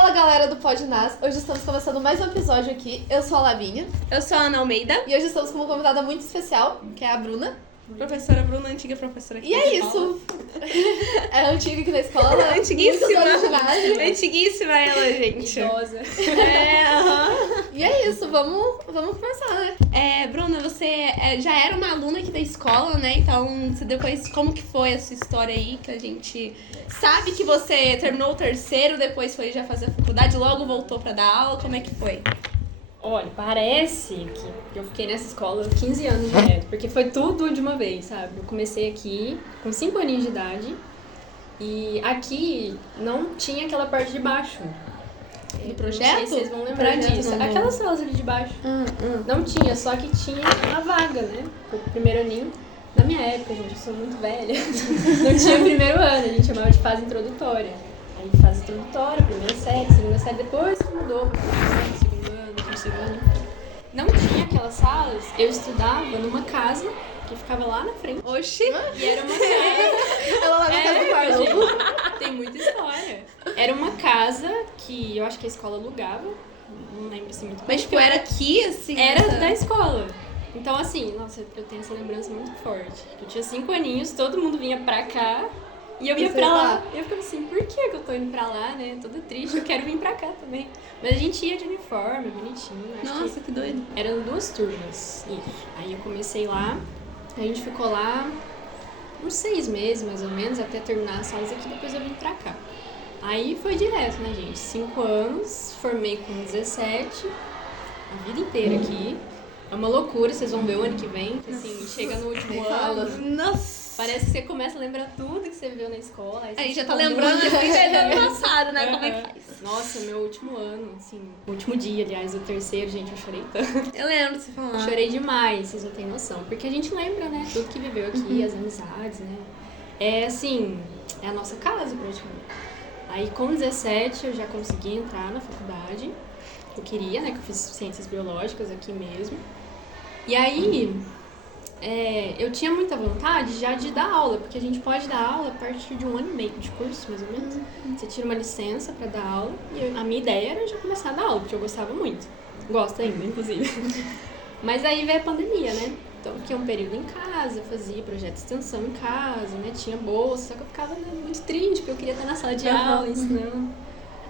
Fala galera do Podnas, hoje estamos começando mais um episódio aqui. Eu sou a Lavínia. Eu sou a Ana Almeida. E hoje estamos com uma convidada muito especial, que é a Bruna. Professora Bruna, antiga professora aqui. E é isso. É antiga aqui na escola. Antiguíssima. Antiguíssima ela, gente. Idosa. E é isso, vamos começar, né? Bruna, você já era uma aluna aqui da escola, né? Então, você depois, como que foi essa história aí? Que a gente sabe que você terminou o terceiro, depois foi já fazer a faculdade, logo voltou pra dar aula. Como é que foi? Olha, parece que eu fiquei nessa escola 15 anos direto, porque foi tudo de uma vez, sabe? Eu comecei aqui com 5 aninhos de idade e aqui não tinha aquela parte de baixo. Do projeto? Não sei se vocês vão lembrar disso. Aquelas salas ali de baixo. Não tinha, só que tinha uma vaga, né? Pro primeiro aninho. Na minha época, gente, eu sou muito velha, não tinha primeiro ano, a gente chamava de fase introdutória. Aí fase introdutória, primeira série, segunda série, depois que mudou pra segundo ano, terceiro ano. Não tinha aquelas salas, eu estudava numa casa que ficava lá na frente. Oxi! E era uma casa... Ela lá na casa do Marlon. Gente, tem muita história. Era uma casa que eu acho que a escola alugava, não lembro assim muito bem. Mas, tipo, era aqui, assim? Era da escola. Então, assim, nossa, eu tenho essa lembrança muito forte. Eu tinha 5 aninhos, todo mundo vinha pra cá e eu ia Você pra lá. lá. E eu ficava assim, por que eu tô indo pra lá, né? Toda triste, eu quero vir pra cá também. Mas a gente ia de uniforme, bonitinho. Acho Nossa, que doido. eram 2 turmas. Isso. Aí eu comecei lá, a gente ficou lá uns 6 meses, mais ou menos, até terminar as salas aqui, depois eu vim pra cá. Aí foi direto, né, gente? 5 anos, formei com 17, a vida inteira aqui. É uma loucura, vocês vão ver o ano que vem, que, assim, chega no último ano, Nossa! parece que você começa a lembrar tudo que você viu na escola. Aí A gente já fica tá lembrando muito assim, feliz. do ano passado, né? Como é que faz? Nossa, meu último ano, assim, o último dia, aliás, o terceiro, gente, eu chorei tanto. Eu lembro de você falar. Chorei demais, vocês não têm noção. Porque a gente lembra, né? Tudo que viveu aqui, as amizades, né? É assim, é a nossa casa praticamente. Aí com 17 eu já consegui entrar na faculdade. Eu queria, né? Que eu fiz ciências biológicas aqui mesmo. E aí, eu tinha muita vontade já de dar aula, porque a gente pode dar aula a partir de 1 ano e meio de curso, mais ou menos. Você tira uma licença pra dar aula, e a minha ideia era já começar a dar aula, porque eu gostava muito. Gosto ainda, inclusive. Mas aí veio a pandemia, né? Então, eu fiquei um período em casa, fazia projeto de extensão em casa, né? Tinha bolsa, só que eu ficava, né, muito triste, porque eu queria estar na sala de aula, ensinando.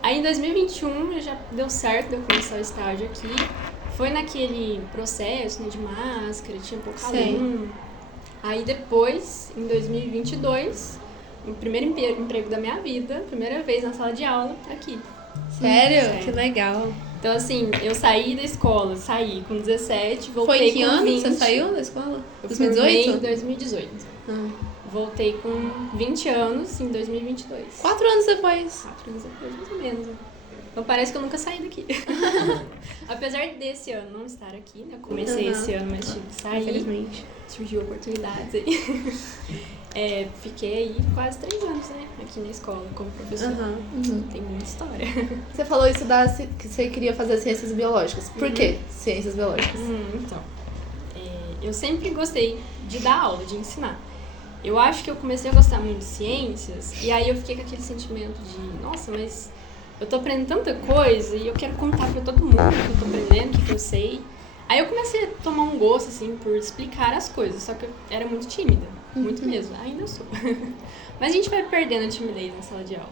Aí, em 2021, já deu certo de eu começar o estágio aqui. Foi naquele processo, né, de máscara, tinha pouco aluno. Aí, depois, em 2022, o primeiro emprego da minha vida, primeira vez na sala de aula, aqui. Sério? Sério. Que legal. Então, assim, eu saí da escola, saí com 17, voltei Foi em que com ano 20. que você saiu da escola? Eu formei 2018? em 2018. Voltei com 20 anos em 2022. 4 anos depois. 4 anos depois, mais ou menos. Então parece que eu nunca saí daqui. Apesar desse ano não estar aqui, né? Eu comecei esse ano, mas tive que sair. Infelizmente. Surgiu oportunidades aí. Fiquei aí quase 3 anos, né? Aqui na escola, como professora. Tem muita história. Você falou isso que você queria fazer ciências biológicas. Por que ciências biológicas? Então, eu sempre gostei de dar aula, de ensinar. Eu acho que eu comecei a gostar muito de ciências e aí eu fiquei com aquele sentimento de, nossa, mas eu tô aprendendo tanta coisa e eu quero contar pra todo mundo o que eu tô aprendendo, o que eu sei. Aí eu comecei a tomar um gosto, assim, por explicar as coisas, só que eu era muito tímida, muito mesmo, ainda sou. Mas a gente vai perdendo a timidez na sala de aula.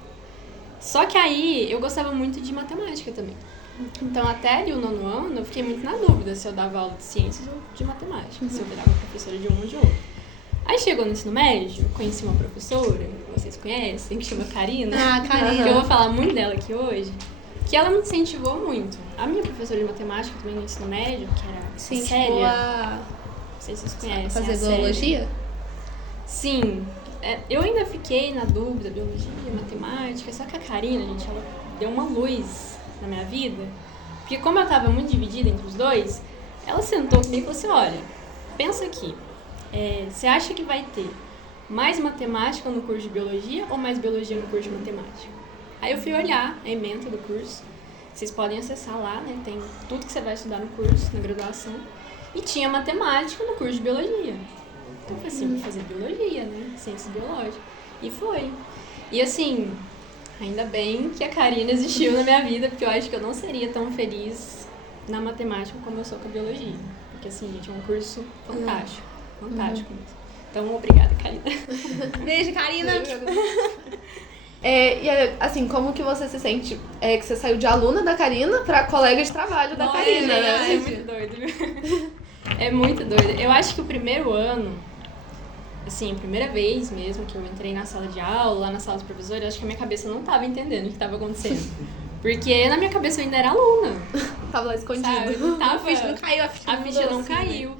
Só que aí eu gostava muito de matemática também. Então até ali o 9º ano eu fiquei muito na dúvida se eu dava aula de ciências ou de matemática, se eu virava professora de um ou de outro. Aí chegou no ensino médio, eu conheci uma professora, que vocês conhecem, que chama Karina. Ah, Karina. Que eu vou falar muito dela aqui hoje, que ela me incentivou muito. A minha professora de matemática também no ensino médio, que era a Célia, não sei se vocês conhecem. Fazer a Célia. biologia? Sim, eu ainda fiquei na dúvida, biologia, matemática, só que a Karina, gente, ela deu uma luz na minha vida, porque como eu tava muito dividida entre os dois, ela sentou comigo e falou assim, olha, pensa aqui, você acha que vai ter mais matemática no curso de biologia ou mais biologia no curso de matemática? Aí eu fui olhar a ementa do curso, vocês podem acessar lá, né, tem tudo que você vai estudar no curso, na graduação, e tinha matemática no curso de biologia. Então eu falei assim, vou fazer biologia, né? Ciências biológicas. E foi. E assim, Ainda bem que a Karina existiu na minha vida, porque eu acho que eu não seria tão feliz na matemática como eu sou com a biologia. Porque, assim, gente, é um curso fantástico. Fantástico mesmo. Então, obrigada, Karina. Beijo, Karina. E assim, como que você se sente que você saiu de aluna da Karina pra colega de trabalho da Karina, né? É muito doido, viu? É muito doido. Eu acho que o primeiro ano, assim, a primeira vez mesmo que eu entrei na sala de aula, lá na sala dos professores, acho que a minha cabeça não tava entendendo o que tava acontecendo. Porque na minha cabeça eu ainda era aluna. Tava lá escondido. Sabe? Não tava, A ficha não caiu, a ficha não caiu.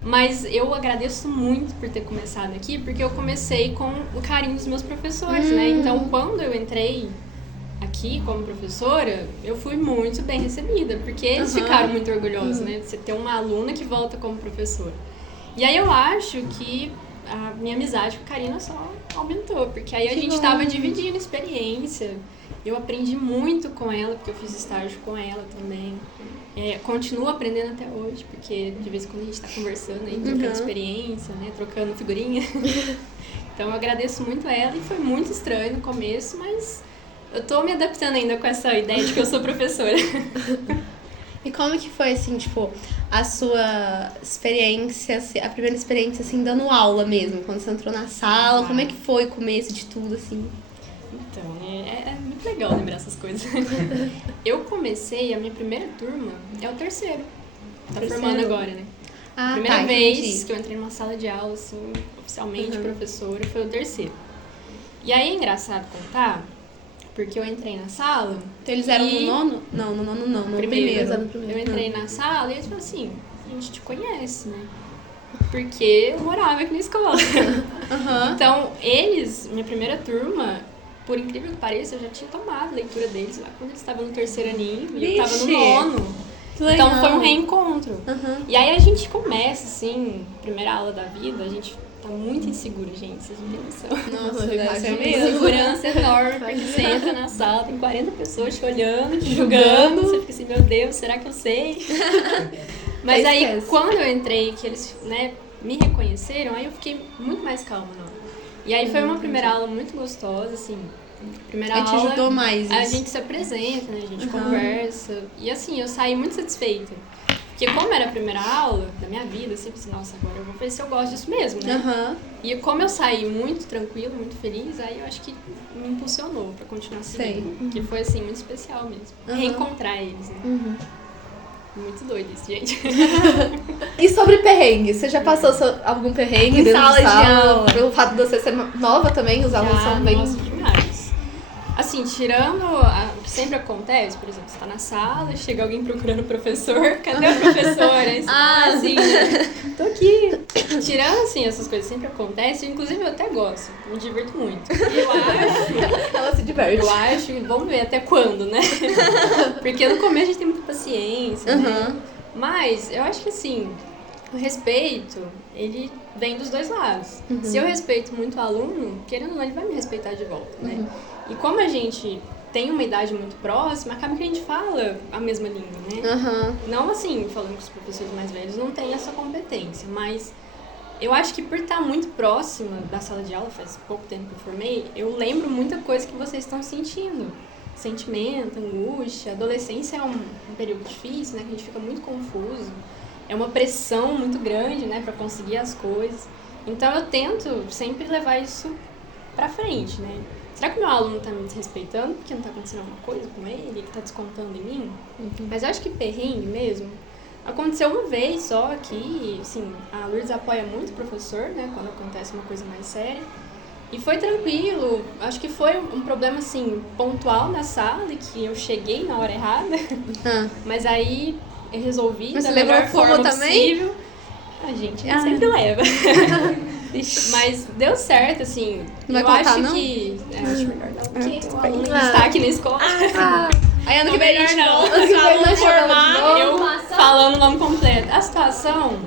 Mas eu agradeço muito por ter começado aqui, porque eu comecei com o carinho dos meus professores, né? Então, quando eu entrei aqui como professora, eu fui muito bem recebida, porque eles ficaram muito orgulhosos, né? De você ter uma aluna que volta como professora. E aí eu acho que a minha amizade com a Karina só aumentou, porque aí a gente tava dividindo experiência. Eu aprendi muito com ela, porque eu fiz estágio com ela também. Continuo aprendendo até hoje, porque de vez em quando a gente tá conversando aí, trocando experiência, né? Trocando figurinha. Então eu agradeço muito a ela e foi muito estranho no começo, mas eu tô me adaptando ainda com essa ideia de que eu sou professora. E como que foi, assim, tipo, a sua experiência, a primeira experiência, assim, dando aula mesmo? Quando você entrou na sala, como é que foi o começo de tudo, assim? Então, é muito legal lembrar essas coisas. Eu comecei, a minha primeira turma é o terceiro. Tá formando agora, né? Ah, Primeira vez que eu entrei numa sala de aula, assim, oficialmente professora, foi o terceiro. E aí é engraçado contar, porque eu entrei na sala... Então eles eram no nono? Não, no nono não, no primeiro. Eu entrei na sala e eles falaram assim, a gente te conhece, né? Porque eu morava aqui na escola. Então, eles, minha primeira turma, por incrível que pareça, eu já tinha tomado leitura deles lá quando eles estavam no terceiro aninho e eu tava no nono. Então foi um reencontro. E aí a gente começa, assim, primeira aula da vida, a gente tá muito inseguro, gente, vocês não têm noção. Nossa, deve ser mesmo. Segurança enorme, porque você entra na sala, tem 40 pessoas te olhando, te julgando, você fica assim, meu Deus, será que eu sei? Mas aí, quando eu entrei, que eles, né, me reconheceram, aí eu fiquei muito mais calma, não. E aí foi uma primeira aula muito gostosa, assim, primeira aula... te ajudou mais a isso. gente se apresenta, né, a gente conversa, e assim, eu saí muito satisfeita. Porque como era a primeira aula da minha vida, eu sempre assim, nossa, agora eu vou ver se eu gosto disso mesmo, né? E como eu saí muito tranquila, muito feliz, aí eu acho que me impulsionou pra continuar seguindo. Que foi, assim, muito especial mesmo. Reencontrar eles, né? Muito doido isso, gente. E sobre perrengue? Você já passou algum perrengue dentro sala de de aula? Pelo fato de você ser nova também, os alunos são bem... Nossa, demais. Assim, tirando o que sempre acontece, por exemplo, você tá na sala, chega alguém procurando o professor, cadê a professora? Sim, tô aqui. Tirando, assim, essas coisas sempre acontecem, inclusive eu até gosto, me divirto muito. E eu acho... Ela se diverte. Eu acho, vamos ver até quando, né? Porque no começo a gente tem muita paciência, né? Mas eu acho que, assim, o respeito, ele vem dos dois lados. Se eu respeito muito o aluno, querendo ou não, ele vai me respeitar de volta, né? E como a gente tem uma idade muito próxima, acaba que a gente fala a mesma língua, né? Não assim, falando que os professores mais velhos não têm essa competência, mas eu acho que por estar muito próxima da sala de aula, faz pouco tempo que eu formei, eu lembro muita coisa que vocês estão sentindo. Sentimento, angústia, adolescência é um período difícil, né? Que a gente fica muito confuso. É uma pressão muito grande, né? Pra conseguir as coisas. Então eu tento sempre levar isso pra frente, né? Será que o meu aluno tá me desrespeitando porque não tá acontecendo alguma coisa com ele, que tá descontando em mim? Mas eu acho que perrengue mesmo aconteceu uma vez só aqui, assim, a Lourdes apoia muito o professor, né, quando acontece uma coisa mais séria. E foi tranquilo, acho que foi um problema, assim, pontual na sala, que eu cheguei na hora errada, mas aí eu resolvi da melhor forma possível. A gente sempre leva. Mas deu certo, assim. Não vai eu contar, acho não? que. Acho melhor não, porque o aluno está aqui na escola. Aí ano que vem a gente volta, Ano que se o vem aluno nós chamamos de formar. novo. Eu falando o nome completo. A situação.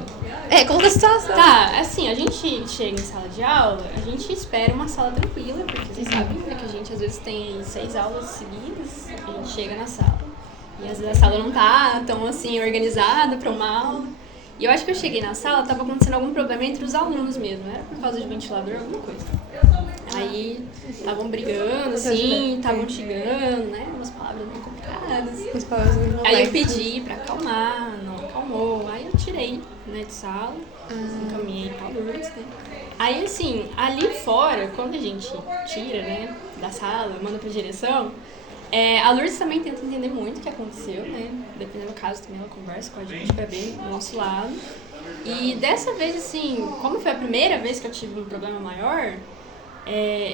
Conta a situação. Tá, assim, a gente chega em sala de aula, a gente espera uma sala tranquila, porque vocês sabem, né, que a gente às vezes tem 6 aulas seguidas, a gente chega na sala. E às vezes a sala não tá tão, assim, organizada pra uma aula. E eu acho que eu cheguei na sala, tava acontecendo algum problema entre os alunos mesmo, era por causa de ventilador, alguma coisa. Aí estavam brigando, assim, estavam xingando, né? Umas palavras bem complicadas. As palavras bem Aí eu complexas. pedi pra acalmar, não acalmou. Aí eu tirei, né, de sala, encaminhei pra Lourdes, né? Aí, assim, ali fora, quando a gente tira, né, da sala, manda pra direção, a Lourdes também tenta entender muito o que aconteceu, né? Dependendo do caso, também ela conversa com a gente pra ver o nosso lado. E dessa vez, assim, como foi a primeira vez que eu tive um problema maior,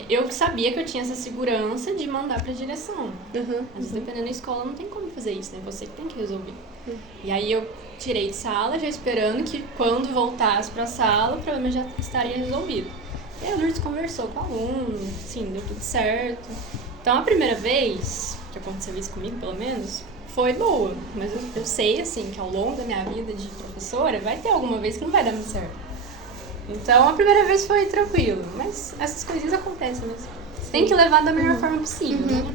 eu sabia que eu tinha essa segurança de mandar pra direção. Às vezes, dependendo da escola, não tem como fazer isso, né? Você que tem que resolver. E aí eu tirei de sala, já esperando que quando voltasse pra sala, o problema já estaria resolvido. E a Lourdes conversou com o aluno, sim, deu tudo certo. Então, a primeira vez que aconteceu isso comigo, pelo menos, foi boa. Mas eu sei, assim, que ao longo da minha vida de professora, vai ter alguma vez que não vai dar muito certo. Então, a primeira vez foi tranquilo. Mas essas coisinhas acontecem mesmo. Você tem que levar da melhor forma possível, né?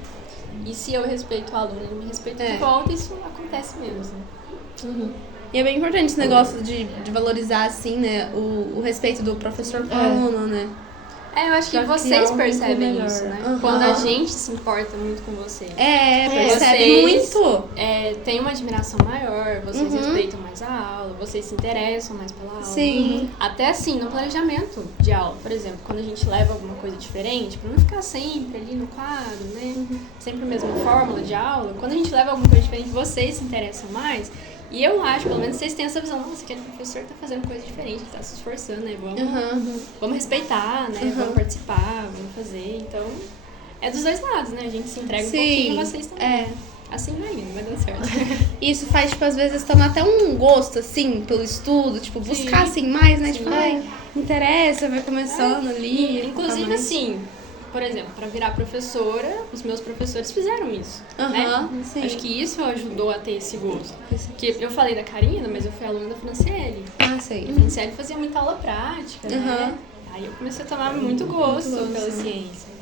E se eu respeito o aluno, ele me respeita de volta, isso acontece mesmo. E é bem importante esse negócio de valorizar, assim, né, o respeito do professor com o aluno, né? Eu acho que Pra vocês criar um percebem vínculo isso, melhor. né? Quando a gente se importa muito com você. Percebe Vocês, muito. Tem uma admiração maior, vocês respeitam mais a aula, vocês se interessam mais pela aula. Sim. Até assim, no planejamento de aula, por exemplo, quando a gente leva alguma coisa diferente, pra não ficar sempre ali no quadro, né? Sempre a mesma fórmula de aula, quando a gente leva alguma coisa diferente, vocês se interessam mais. E eu acho, pelo menos, vocês têm essa visão. Nossa, aquele professor tá fazendo coisa diferente, tá se esforçando, né? Vamos respeitar, né? Vamos participar, vamos fazer. Então, é dos dois lados, né? A gente se entrega um pouquinho, vocês também. Assim vai indo, vai dando certo. Isso faz, tipo, às vezes tomar até um gosto, assim, pelo estudo, tipo, buscar, assim, mais, né? Tipo, interessa, vai começando ali. Inclusive, mais. assim, por exemplo, para virar professora, os meus professores fizeram isso, né? Sim. Acho que isso ajudou a ter esse gosto. Porque eu falei da Karina, mas eu fui aluna da Franciele. Sei. A Franciele fazia muita aula prática, né? Aí eu comecei a tomar muito gosto pela ciência.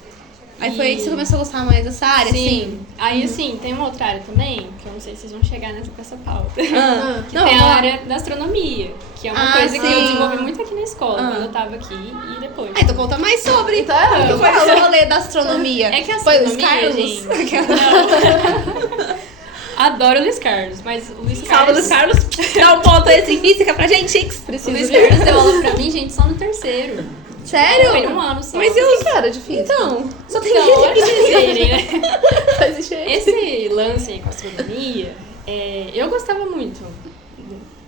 Aí foi aí que você começou a gostar mais dessa área, Sim. Aí, assim, tem uma outra área também, que eu não sei se vocês vão chegar com essa pauta. Que Não, tem a área da astronomia, que é uma coisa que eu sim. desenvolvi muito aqui na escola, quando eu tava aqui e depois. Então conta mais sobre. Então, o que foi o rolê da astronomia? É que a Foi Luiz astronomia, Carlos? gente... Não. Adoro o Luiz Carlos, mas o Luiz Salve, Luiz Carlos. Dá um ponto aí em física pra gente, X. O Luiz Carlos deu aula pra mim, gente, só no terceiro. Sério? Foi um ano só. Mas o que era difícil? Então, só tem Então, olha pra vocês verem, né? Só existe ele. Esse lance aí com a astronomia, eu gostava muito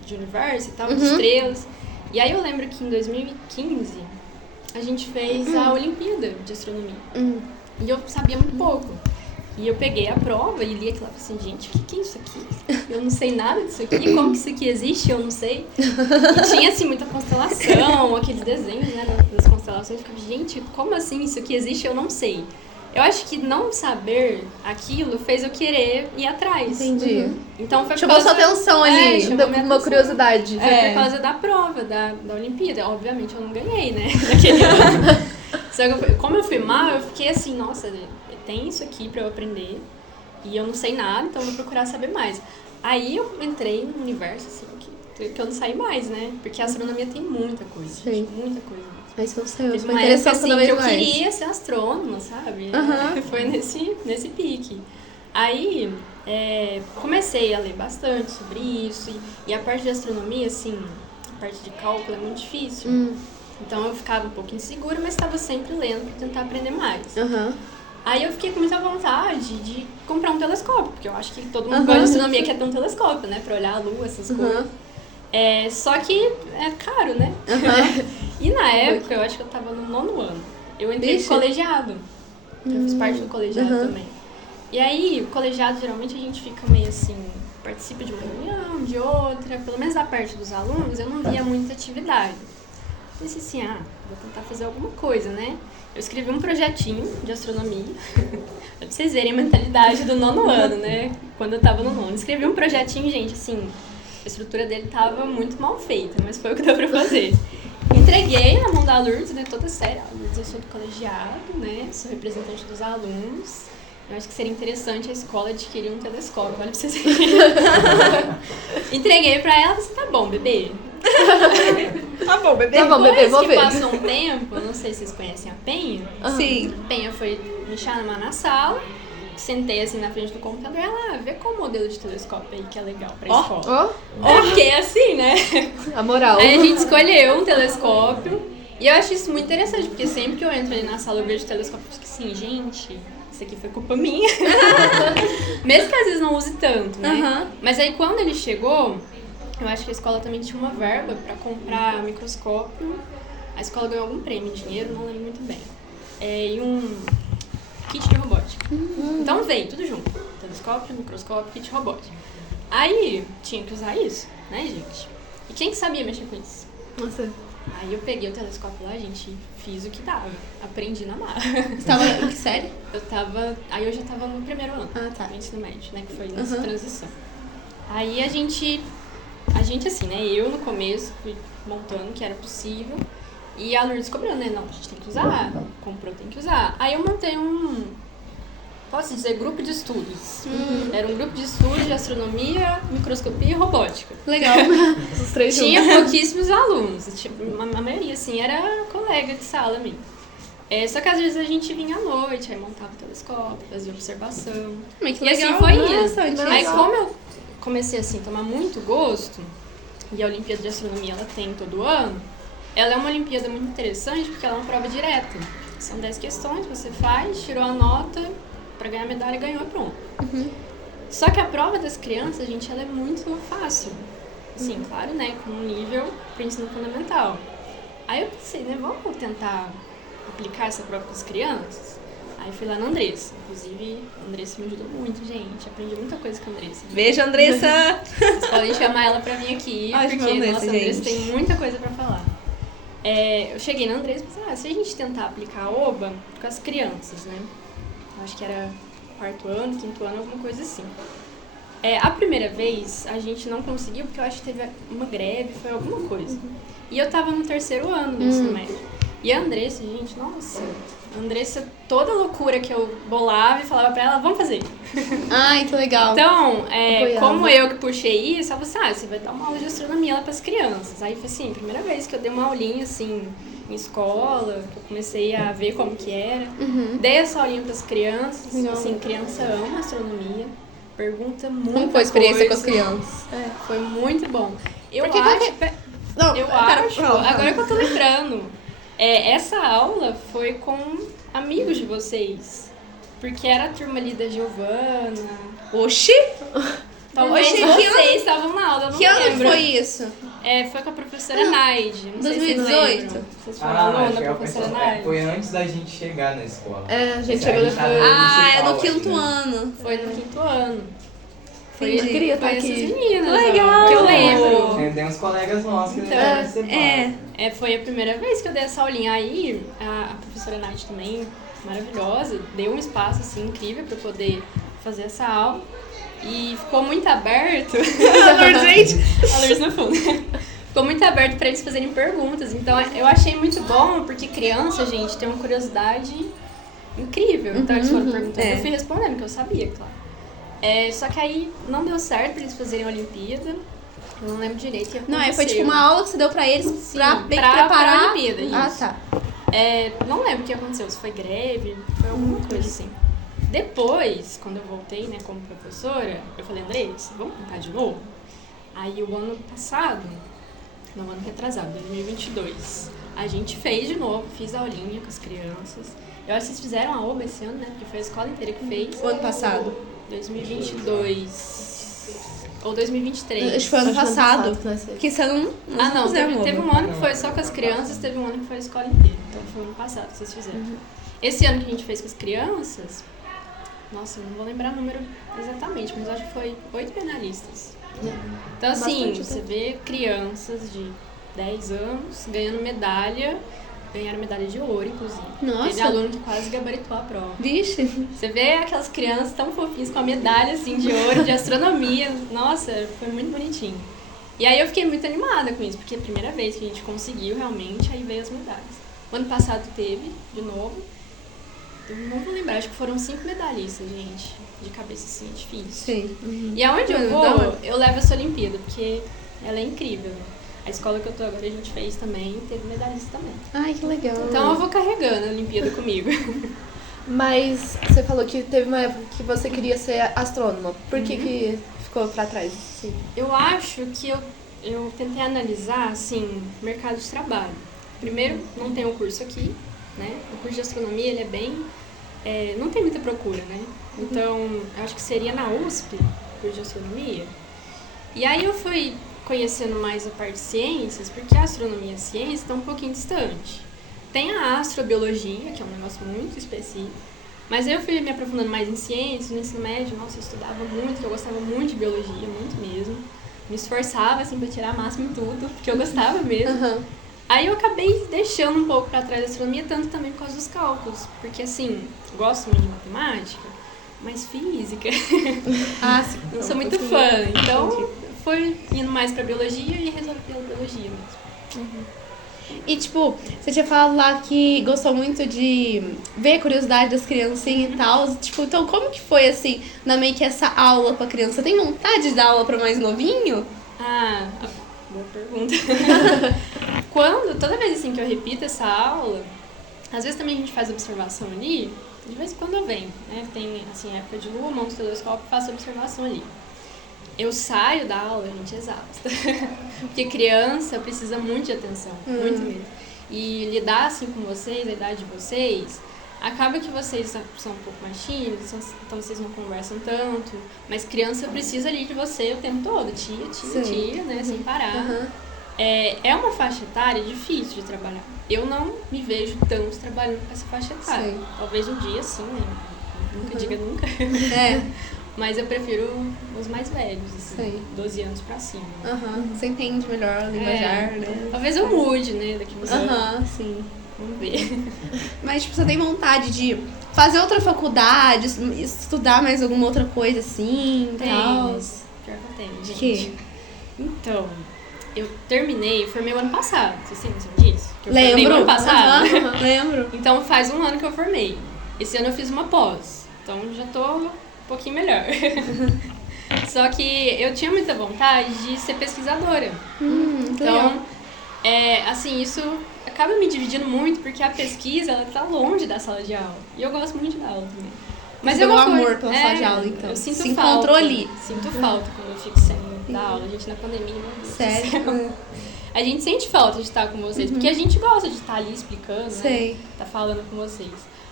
de universo e tal, de estrelas. E aí eu lembro que em 2015 a gente fez a Olimpíada de Astronomia. E eu sabia muito pouco. E eu peguei a prova e li aquilo lá e falei assim, gente, o que é isso aqui? Eu não sei nada disso aqui, como que isso aqui existe? Eu não sei. E tinha, assim, muita constelação, aqueles desenhos, né, das constelações. Eu ficava, gente, como assim isso aqui existe? Eu não sei. Eu acho que não saber aquilo fez eu querer ir atrás. Entendi. Então foi Chamou sua atenção ali, chamou deu minha uma atenção. curiosidade. Foi por causa da prova, da Olimpíada. Obviamente eu não ganhei, né? Naquele ano. Só que como eu fui mal, eu fiquei assim, nossa, tem isso aqui pra eu aprender. E eu não sei nada, então eu vou procurar saber mais. Aí eu entrei num universo, assim, que eu não saí mais, né? Porque a astronomia tem muita coisa, gente, muita coisa. Mas não sei, Teve foi uma época, interessante assim, cada que vez eu mais. queria ser astrônoma, sabe? Foi nesse pique. Aí, comecei a ler bastante sobre isso. E a parte de astronomia, assim, a parte de cálculo é muito difícil. Então eu ficava um pouco insegura, mas estava sempre lendo para tentar aprender mais. Aí eu fiquei com muita vontade de comprar um telescópio, porque eu acho que todo mundo gosta de astronomia quer ter um telescópio, né? Pra olhar a lua, essas coisas. Só que é caro, né? E na época, eu acho que eu tava no 9º ano. Eu entrei no colegiado. Eu fiz parte do colegiado também. E aí, o colegiado, geralmente, a gente fica meio assim, participa de uma reunião, de outra. Pelo menos da parte dos alunos, eu não via muita atividade. Eu pensei assim, vou tentar fazer alguma coisa, né? Eu escrevi um projetinho de astronomia, pra vocês verem a mentalidade do 9º ano, né? Quando eu tava no 9º. Escrevi um projetinho, gente, assim, a estrutura dele tava muito mal feita, mas foi o que deu pra fazer. Entreguei na mão da Lourdes, né? Toda séria. Lourdes, eu sou do colegiado, né? Sou representante dos alunos. Eu acho que seria interessante a escola adquirir um telescópio, olha pra vocês verem. Entreguei pra ela e disse, tá bom, bebê. Tá bom, bebê. Tá bom, bebê, vou ver. Depois que passou um tempo, eu não sei se vocês conhecem a Penha. Sim. A Penha foi me chamar na sala, sentei assim na frente do computador, ela, vê qual modelo de telescópio aí que é legal pra escola. Eu fiquei assim, né? A moral. Aí a gente escolheu um telescópio, e eu acho isso muito interessante, porque sempre que eu entro ali na sala eu vejo telescópio, eu fico assim, gente, isso aqui foi culpa minha. Mesmo que às vezes não use tanto, né? Mas aí quando ele chegou, eu acho que a escola também tinha uma verba pra comprar microscópio. A escola ganhou algum prêmio em dinheiro, não lembro muito bem. E um kit de robótica. Então veio tudo junto. Telescópio, microscópio, kit robótica. Aí tinha que usar isso, né, gente? E quem sabia mexer com isso? Nossa. Aí eu peguei o telescópio lá, gente, fiz o que dava. Aprendi na marra. Você tava em que série? Aí eu já tava no primeiro ano. Ah, tá. No ensino médio, né, que foi nessa transição. Aí a gente assim, né, eu no começo fui montando o que era possível. E a Lourdes cobrando, né, não, a gente tem que usar, comprou, tem que usar. Aí eu montei posso dizer, grupo de estudos. Era um grupo de estudos de astronomia, microscopia e robótica. Legal. Os três Tinha juntos. pouquíssimos alunos, a maioria, assim, era colega de sala mesmo. Só que às vezes a gente vinha à noite, aí montava o telescópio, fazia observação. Mas que E legal. assim foi indo. Bastante. Aí como eu comecei assim, a tomar muito gosto, e a Olimpíada de Astronomia ela tem todo ano, ela é uma Olimpíada muito interessante porque ela é uma prova direta. São 10 questões, você faz, tirou a nota, pra ganhar medalha, ganhou e pronto. Só que a prova das crianças, gente, ela é muito fácil. Assim, claro, né, com um nível pro ensino fundamental. Aí eu pensei, né, vamos tentar aplicar essa prova com as crianças? Aí fui lá na Andressa. Inclusive, a Andressa me ajudou muito, gente. Aprendi muita coisa com a Andressa. Beijo, Andressa! Vocês podem chamar ela pra vir aqui, Ai, porque, Andressa, nossa, a Andressa gente. tem muita coisa pra falar. Eu cheguei na Andressa e pensei, se a gente tentar aplicar a OBA com as crianças, né? Eu acho que era 4º ano, 5º ano, alguma coisa assim. A primeira vez a gente não conseguiu, porque eu acho que teve uma greve, foi alguma coisa. E eu tava no 3º ano do ensino médio. E a Andressa, gente, nossa, a Andressa, toda loucura que eu bolava e falava pra ela, vamos fazer. Ai, que legal. Então, Apoiava. como eu que puxei isso, ela falou assim, você vai dar uma aula de astronomia lá pras crianças. Aí foi assim, primeira vez que eu dei uma aulinha, assim, em escola, que eu comecei a ver como que era. Dei essa aulinha pras crianças, Legal. assim, criança ama astronomia, pergunta muita Como foi a experiência com coisa. as crianças? Foi muito bom. Eu Porque acho, Não, eu pera, acho, pronto. agora que eu tô lembrando, essa aula foi com amigos de vocês. Porque era a turma ali da Giovana. Oxi! Talvez Oxi, que vocês estavam na aula, eu não Que ano lembro. foi isso? Foi com a professora Naide. Não sei se vocês 2018? lembram. Vocês foram aluna acho que da professora Naide? foi antes da gente chegar na escola. A gente A chegou gente tava depois. Ah, é no principal, 5º né? ano. Foi no 5º ano. Entendi. Foi, Queria foi estar essas aqui. meninas, Legal. ó, que eu lembro. Tem uns colegas nossos que Então, devem participar. Foi a primeira vez que eu dei essa aulinha. Aí, a professora Nath também, maravilhosa, deu um espaço, assim, incrível pra eu poder fazer essa aula. E ficou muito aberto. A Lourdes no fundo. Ficou muito aberto pra eles fazerem perguntas. Então, eu achei muito bom, porque criança, gente, tem uma curiosidade incrível. Então, eles foram perguntando. Eu fui respondendo, que eu sabia, claro. Só que aí não deu certo pra eles fazerem a Olimpíada. Eu não lembro direito o que aconteceu. Não, foi tipo uma aula que você deu pra eles Sim, pra bem pra preparar. a Olimpíada, Ah, isso. tá. Não lembro o que aconteceu, se foi greve, foi alguma coisa assim. Depois, quando eu voltei, né, como professora, eu falei, Andressa, vamos tentar de novo? Aí o ano passado, não, ano retrasado, 2022, a gente fez de novo, fiz a aulinha com as crianças. Eu acho que vocês fizeram a OBA esse ano, né, porque foi a escola inteira que fez. O ano passado. 2022 ou 2023. Acho que foi ano Acho que ano passado. passado que nós fizemos. Porque você não fizemos. Teve um ano que foi só com as crianças, teve um ano que foi a escola inteira. Então foi ano passado que vocês fizeram. Esse ano que a gente fez com as crianças, nossa, eu não vou lembrar o número exatamente, mas acho que foi 8 medalhistas. Então assim, Bastante, você vê crianças de 10 anos ganhando medalha, ganharam medalha de ouro, inclusive. Nossa. Teve aluno que quase gabaritou a prova. Vixe. Você vê aquelas crianças tão fofinhas com a medalha assim de ouro, de astronomia. Nossa, foi muito bonitinho. E aí eu fiquei muito animada com isso, porque é a primeira vez que a gente conseguiu realmente, aí veio as medalhas. O ano passado teve, de novo. Eu não vou lembrar, acho que foram 5 medalhistas, gente. De cabeça assim, é difícil. Sim. E aonde eu Da vou, hora. eu levo essa Olimpíada, porque ela é incrível. A escola que eu tô agora a gente fez também, teve medalhista também. Ai, que legal. Então eu vou carregando a Olimpíada comigo. Mas você falou que teve uma época que você queria ser astrônoma. Por que ficou pra trás? Assim? Eu acho que eu tentei analisar, assim, mercado de trabalho. Primeiro, não tem um curso aqui, né? O curso de astronomia, ele é bem... não tem muita procura, né? Então, eu acho que seria na USP, o curso de astronomia. E aí eu fui conhecendo mais a parte de ciências, porque a astronomia e a ciência estão um pouquinho distante. Tem a astrobiologia, que é um negócio muito específico, mas eu fui me aprofundando mais em ciências, no ensino médio, nossa, eu estudava muito, eu gostava muito de biologia, muito mesmo. Me esforçava, assim, pra tirar máximo em tudo, porque eu gostava mesmo. Aí eu acabei deixando um pouco pra trás a astronomia, tanto também por causa dos cálculos, porque, assim, gosto muito de matemática, mas física, Sim. não sou muito fã, então foi indo mais pra biologia e resolvi pela biologia mesmo. E, tipo, você tinha falado lá que gostou muito de ver a curiosidade das criancinhas e tal. Tipo, então como que foi, assim, na meio que essa aula pra criança? Você tem vontade de dar aula pra mais novinho? Ah, boa pergunta. Toda vez assim que eu repito essa aula, às vezes também a gente faz observação ali, de vez em quando eu venho, né? Tem, assim, época de lua, monto o telescópio e faço observação ali. Eu saio da aula, gente, exausta. Porque criança precisa muito de atenção, muito mesmo. E lidar assim com vocês, a idade de vocês, acaba que vocês são um pouco mais tímidos, então vocês não conversam tanto. Mas criança precisa ali de você o tempo todo, tia, né, sem parar. É uma faixa etária difícil de trabalhar. Eu não me vejo tanto trabalhando com essa faixa etária. Talvez um dia sim, né? Nunca diga nunca. Mas eu prefiro os mais velhos, assim, 12 anos pra cima. Você entende melhor o linguajar, né? Talvez eu mude, né, daqui uns anos. Sim. Vamos ver. Mas, tipo, você tem vontade de fazer outra faculdade, estudar mais alguma outra coisa assim e tal? Pior que eu tenho, gente. Que? Então, eu formei o ano passado. Vocês têm noção disso? Que eu Lembro. formei o ano passado. Lembro. Então, faz um ano que eu formei. Esse ano eu fiz uma pós. Então, já tô um pouquinho melhor. Só que eu tinha muita vontade de ser pesquisadora. Então, assim, isso acaba me dividindo muito, porque a pesquisa, ela tá longe da sala de aula. E eu gosto muito de dar aula também. Mas é uma amor pela sala de aula, então. Eu sinto Se falta. encontrou ali. Sinto falta quando eu fico sem dar aula. A gente na pandemia, meu Deus. Sério? A gente sente falta de estar com vocês, porque a gente gosta de estar ali explicando, Sei. né? Tá falando com vocês.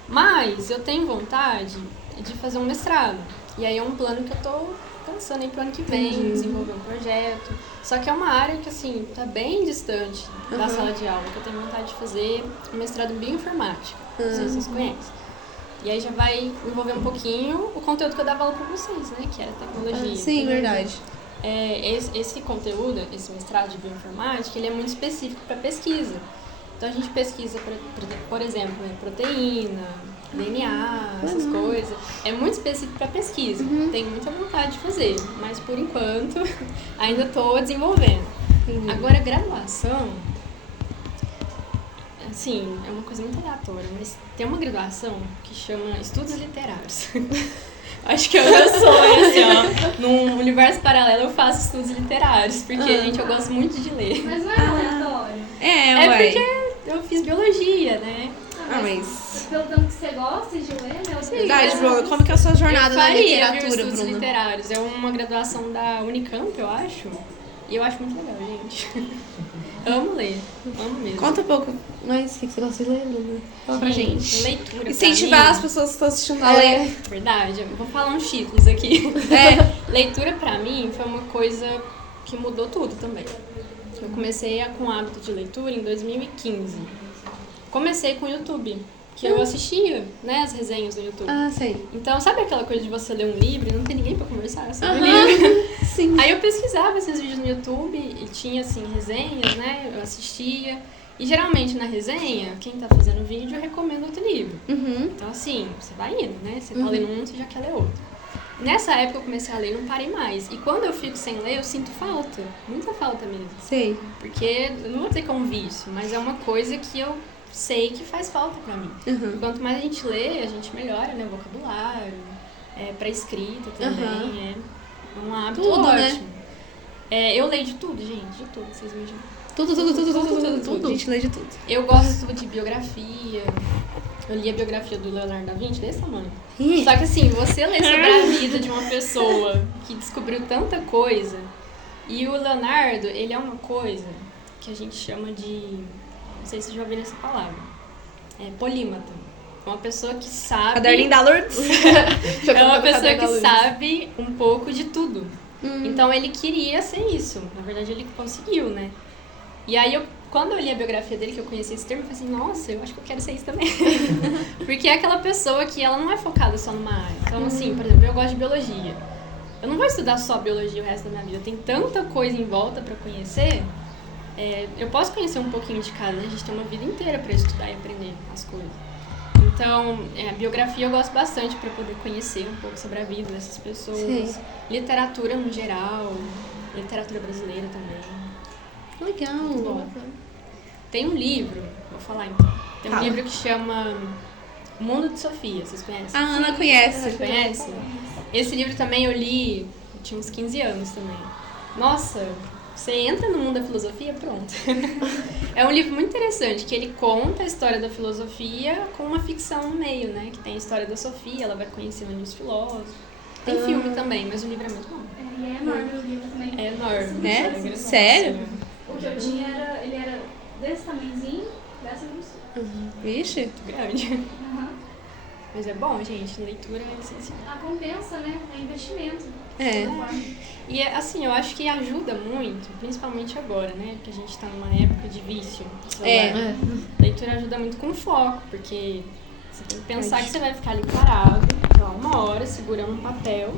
Mas eu tenho vontade de fazer um mestrado. E aí é um plano que eu tô pensando em pro ano que vem, desenvolver um projeto. Só que é uma área que, assim, tá bem distante da sala de aula, que eu tenho vontade de fazer um mestrado em bioinformática. Não sei se vocês conhecem. E aí já vai envolver um pouquinho o conteúdo que eu dava aula pra vocês, né? Que era tecnologia. Sim, verdade. Esse conteúdo, esse mestrado de bioinformática, ele é muito específico para pesquisa. Então a gente pesquisa, por exemplo, proteína, DNA, essas coisas. É muito específico para pesquisa. Tenho muita vontade de fazer, mas por enquanto ainda estou desenvolvendo. Agora, graduação, assim, é uma coisa muito aleatória, mas tem uma graduação que chama Estudos Literários. Acho que é o meu sonho, assim, ó. Num universo paralelo eu faço estudos literários, porque, gente, eu gosto muito de ler. Mas não é aleatório. Porque eu fiz biologia, né? Mas... Pelo tanto que você gosta de ler, né? Verdade, Bruna. Como que é a sua jornada na literatura, estudos Bruna? literários. É uma graduação da Unicamp, eu acho. E eu acho muito legal, gente. Amo ler. Amo mesmo. Conta um pouco mais o que você gosta de ler, Bruna. Fala pra gente. Leitura. Incentivar as pessoas que estão assistindo a ler. Verdade. Eu vou falar uns títulos aqui. Leitura, pra mim, foi uma coisa que mudou tudo também. Eu comecei com o hábito de leitura em 2015. Comecei com o YouTube, que eu assistia, né, as resenhas no YouTube. Sei. Então, sabe aquela coisa de você ler um livro e não tem ninguém pra conversar sobre o livro? Sim. Aí eu pesquisava esses vídeos no YouTube e tinha, assim, resenhas, né, eu assistia. E geralmente na resenha, quem tá fazendo vídeo recomenda outro livro. Então, assim, você vai indo, né, você tá lendo um, você já quer ler outro. Nessa época eu comecei a ler e não parei mais. E quando eu fico sem ler, eu sinto falta. Muita falta mesmo. Sei. Porque, eu não vou dizer que é um vício, mas é uma coisa que eu sei que faz falta pra mim. Quanto mais a gente lê, a gente melhora, né, o vocabulário, pra escrita também, é um hábito tudo, ótimo. Né? Eu leio de tudo, gente, de tudo, vocês imaginam. Tudo. A gente lê de tudo. Eu gosto de biografia. Eu li a biografia do Leonardo da Vinci desse tamanho. Só que assim, você lê sobre a vida de uma pessoa que descobriu tanta coisa. E o Leonardo, ele é uma coisa que a gente chama de... Não sei se vocês já ouviram essa palavra. É polímata. É uma pessoa que sabe... Caderninho da Lourdes. É uma pessoa que sabe um pouco de tudo. Então ele queria ser isso. Na verdade, ele conseguiu, né? E aí, quando eu li a biografia dele, que eu conheci esse termo, eu falei assim, nossa, eu acho que eu quero ser isso também. Porque é aquela pessoa que ela não é focada só numa área. Então, assim, por exemplo, eu gosto de biologia. Eu não vou estudar só biologia o resto da minha vida. Tem tanta coisa em volta pra conhecer. Eu posso conhecer um pouquinho de cada, né? A gente tem uma vida inteira pra estudar e aprender as coisas. Então, a biografia eu gosto bastante para poder conhecer um pouco sobre a vida dessas pessoas. Sim. Literatura no geral, literatura brasileira também. Legal. Tem um livro, vou falar então. Tem um livro que chama O Mundo de Sofia, vocês conhecem? A Ana conhece. Você conhece? Esse livro também eu li, eu tinha uns 15 anos também. Nossa, você entra no mundo da filosofia, pronto. É um livro muito interessante, que ele conta a história da filosofia com uma ficção no meio, né? Que tem a história da Sofia, ela vai conhecendo os filósofos. Tem filme também, mas o livro é muito bom. E é enorme o livro também. É enorme. É? Sério? O que eu tinha ele era desse tamanhozinho, dessa grossura. Vixe. Muito grande. Uhum. Mas é bom, gente, leitura é essencial. A compensa, né? É investimento. E assim, eu acho que ajuda muito, principalmente agora, né? Porque a gente tá numa época de vício. Leitura ajuda muito com foco, porque você tem que pensar que você vai ficar ali parado, sei lá, 1 hora, segurando um papel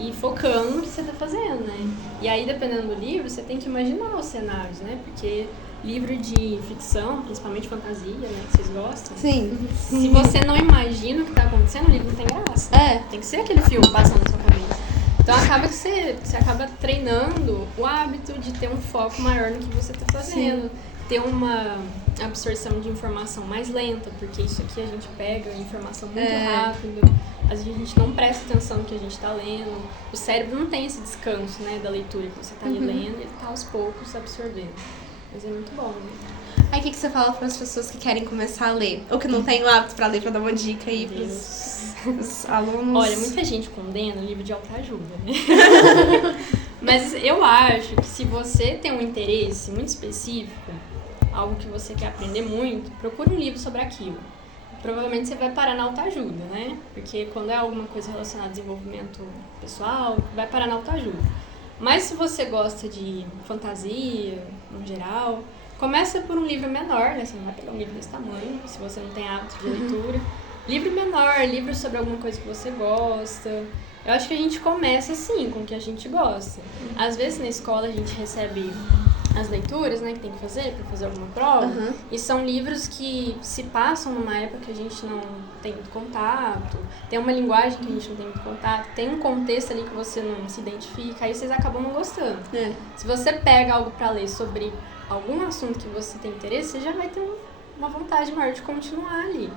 e focando no que você tá fazendo, né? E aí, dependendo do livro, você tem que imaginar os cenários, né? Porque livro de ficção, principalmente fantasia, né? Que vocês gostam. Sim. Se você não imagina o que tá acontecendo, o livro não tem graça. Tem que ser aquele filme passando na sua cabeça. Então acaba que você acaba treinando o hábito de ter um foco maior no que você está fazendo. Sim. Ter uma absorção de informação mais lenta, porque isso aqui a gente pega informação muito rápido. Às vezes a gente não presta atenção no que a gente está lendo. O cérebro não tem esse descanso, né, da leitura que você está lendo, ele está aos poucos absorvendo. Mas é muito bom, né? Aí o que você fala para as pessoas que querem começar a ler? Ou que não tem o hábito para ler, para dar uma dica aí pros alunos? Olha, muita gente condena livro de autoajuda, né? Mas eu acho que se você tem um interesse muito específico, algo que você quer aprender muito, procura um livro sobre aquilo. Provavelmente você vai parar na autoajuda, né? Porque quando é alguma coisa relacionada a desenvolvimento pessoal, vai parar na autoajuda. Mas se você gosta de fantasia, no geral, começa por um livro menor, né? Você não vai pegar um livro desse tamanho, se você não tem hábito de leitura. Livro menor, livro sobre alguma coisa que você gosta. Eu acho que a gente começa assim, com o que a gente gosta. Às vezes na escola a gente recebe as leituras, né, que tem que fazer para fazer alguma prova. E são livros que se passam numa época que a gente não tem muito contato, tem uma linguagem que a gente não tem muito contato, tem um contexto ali que você não se identifica, aí vocês acabam não gostando. Se você pega algo para ler sobre algum assunto que você tem interesse, você já vai ter uma vontade maior de continuar ali.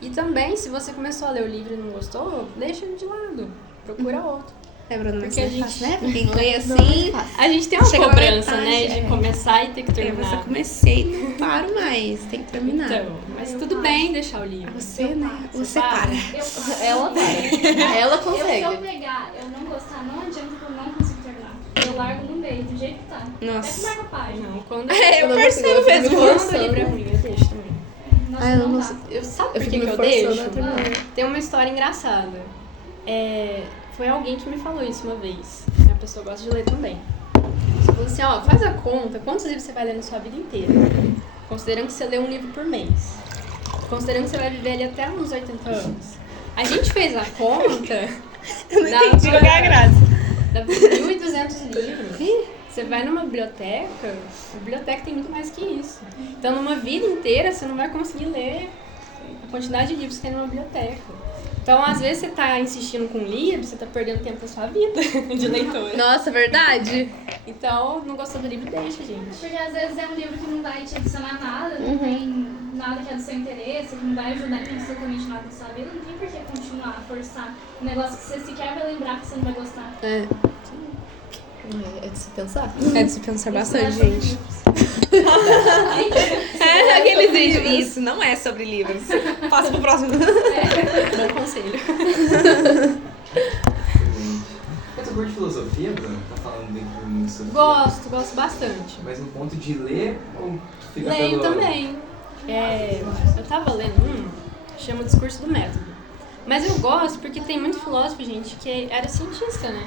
E também, se você começou a ler o livro e não gostou, deixa ele de lado, procura outro. Bruno, porque a gente, né? Quem lê assim, a gente tem uma cobrança, né, de começar e ter que terminar. Eu comecei e não paro mais, tem que terminar. Então, mas tudo bem deixar o livro. Você, né? Você para. Ela para. Ela consegue. Se eu pegar, eu não gostar, não adianta que eu não consigo terminar. Eu largo no meio, do jeito que tá. Nossa. Até que marca a página. Não, quando eu percebo mesmo. Quando o livro é ruim, eu deixo também. Nossa, Sabe por que eu deixo? Tem uma história engraçada. Foi alguém que me falou isso uma vez. A pessoa gosta de ler também. Você falou assim, ó, faz a conta, quantos livros você vai ler na sua vida inteira? Considerando que você lê um livro por mês. Considerando que você vai viver ali até uns 80 anos. A gente fez a conta... Eu não entendi qual é a graça. Dá 1.200 livros. Você vai numa biblioteca, a biblioteca tem muito mais que isso. Então, numa vida inteira, você não vai conseguir ler a quantidade de livros que tem numa biblioteca. Então, às vezes, você tá insistindo com um livro, você tá perdendo tempo da sua vida de leitura. Nossa, verdade? Então, não gostou do livro, deixa, gente. Porque às vezes é um livro que não vai te adicionar nada, não tem nada que é do seu interesse, que não vai ajudar em absolutamente nada na sua vida, não tem por que continuar, forçar um negócio que você sequer vai lembrar que você não vai gostar. É de se pensar. É de se pensar bastante, Isso não é sobre gente. livros. É aqueles vídeos. Isso não é sobre livros. Passa pro próximo. Bom conselho. Mas tu curte filosofia, Bruno? Tá falando bem do mundo sobre Gosto bastante. Mas no ponto de ler ou tu fica Leio pelo... também. Eu tava lendo chama Discurso do Método. Mas eu gosto porque tem muito filósofo, gente, que era cientista, né?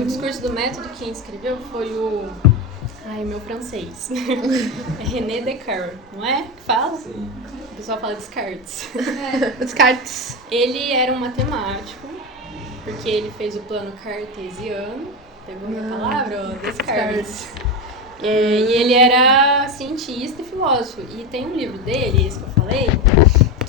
O Discurso do Método, quem escreveu foi o meu francês. É René Descartes, não é? Que fala? Sim. O pessoal fala Descartes. Descartes. Ele era um matemático, porque ele fez o plano cartesiano. Pegou minha palavra? Ó, Descartes. E ele era cientista e filósofo. E tem um livro dele, esse que eu falei,